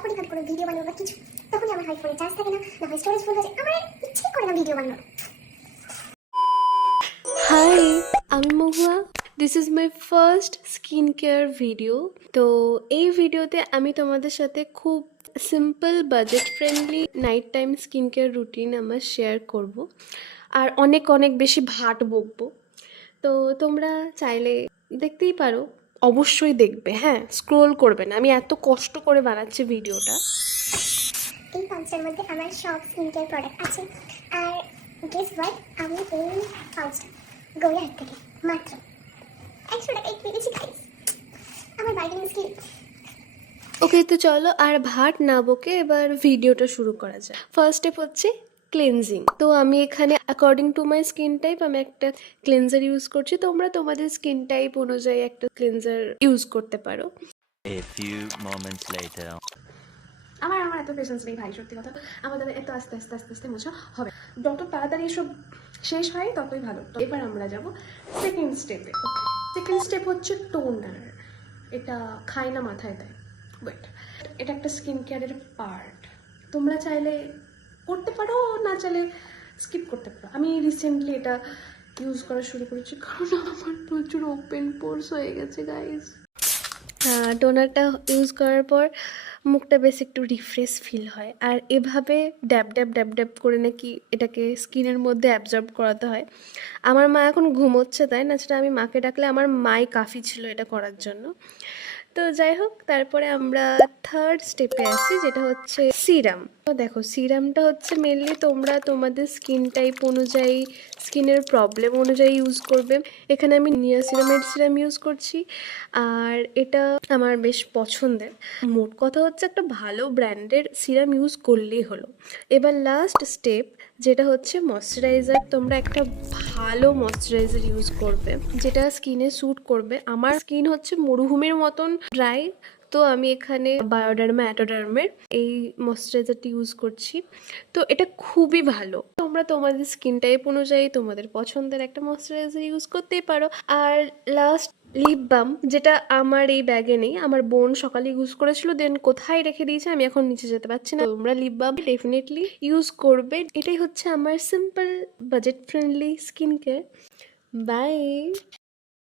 যখনই ভাবি কোনো ভিডিও বানাবো বা কিছু, তখনই আমার হয় ফোনে চার্জ থাকে না, না হয় স্টোরেজ ফুল হয়ে যায়, আমার ইচ্ছেই করে না ভিডিও বানানোর। হাই, আমি Mahua. This is my first skin care video. তো এই ভিডিওতে আমি তোমাদের সাথে খুব simple budget friendly night time skin care routine আমার শেয়ার করব, আর অনেক অনেক বেশি ভাট বকবো। তো তোমরা চাইলে দেখতেই পারো, অবশ্যই দেখবে, হ্যাঁ, স্ক্রোল করবে না। আমি এত কষ্ট করে বানাচ্ছি ভিডিওটা। এই পাউচটার মধ্যে আমার সব স্কিন কেয়ার প্রোডাক্ট আছে। আর গেস হোয়াট, আমি এই পাউচটা গৌরাহাট থেকে মাত্র 100 টাকায় পেয়েছি গাইস। আমার বার্গেনিং স্কিল। ওকে, তো চলো আর ভাট না বকে এবার ভিডিওটা শুরু করা যায়। ফার্স্ট স্টেপ হচ্ছে ক্লেনজিং। তো আমি এখানে according to my skin type আমি একটা ক্লেনজার ইউজ করছি। তোমরা তোমাদের স্কিন টাইপ অনুযায়ী একটা ক্লেনজার ইউজ করতে পারো। A few moments later. আমার এত পেশেন্স নেই ভাই, সত্যি কথা। আমাদের এত আস্তে আস্তে আস্তে আস্তে মোছা হবে। যত তাড়াতাড়ি এসব শেষ হয় ততই ভালো। তো এবার আমরা যাব সেকেন্ড স্টেপে। সেকেন্ড স্টেপ হচ্ছে টোনার। এটা খায় না, মাথায় দেয়, বাট এটা একটা স্কিন কেয়ারের পার্ট। তোমরা চাইলে করতে পারো, না চাইলে স্কিপ করতে পারো। আমি রিসেন্টলি এটা ইউজ করা শুরু করেছি কারণ আমার প্রচুর ওপেন পোরস হয়ে গেছে গাইজ। টোনারটা ইউজ করার পর মুখটা বেশ একটু রিফ্রেশ ফিল হয়। আর এভাবে ড্যাব ড্যাব ড্যাব ড্যাব করে নাকি এটাকে স্কিনের মধ্যে অ্যাবজর্ব করাতে হয়। আমার মা এখন ঘুমোচ্ছে, তাই না, সেটা আমি মাকে ডাকলে আমার মাই কাফি ছিল এটা করার জন্য। তো যাই হোক, তারপরে আমরা থার্ড স্টেপে আসি, যেটা হচ্ছে সিরাম। তো দেখো, সিরামটা হচ্ছে মেনলি তোমরা তোমাদের স্কিন টাইপ অনুযায়ী, স্কিনের প্রবলেম অনুযায়ী ইউজ করবে। এখানে আমি নিয়াসিনামাইড সিরাম ইউজ করছি, আর এটা আমার বেশ পছন্দের। মোট কথা হচ্ছে একটা ভালো ব্র্যান্ডের সিরাম ইউজ করলেই হলো। এবার লাস্ট স্টেপ, যেটা হচ্ছে ময়শ্চারাইজার। তোমরা একটা ভালো ময়শ্চারাইজার ইউজ করবে যেটা স্কিনে স্যুট করবে। আমার স্কিন হচ্ছে মরুভূমির মতন ড্রাই, তো আমি এখানে বায়োডার্মা অ্যাটোডার্মের এই ময়শ্চারাইজারটি ইউজ করছি। তো এটা খুবই ভালো। তোমরা তোমাদের স্কিন টাইপ অনুযায়ী তোমাদের পছন্দের একটা ময়শ্চারাইজার ইউজ করতেই পারো। আর লাস্ট লিপ বাম, যেটা আমার এই ব্যাগে নেই, আমার বোন সকালে ইউজ করেছিল, দেন কোথায় রেখে দিয়েছে আমি এখন নিচে যেতে পারছি না। তোমরা লিপ বাম ডেফিনেটলি ইউজ করবে। এটাই হচ্ছে আমার simple budget friendly skin care. By.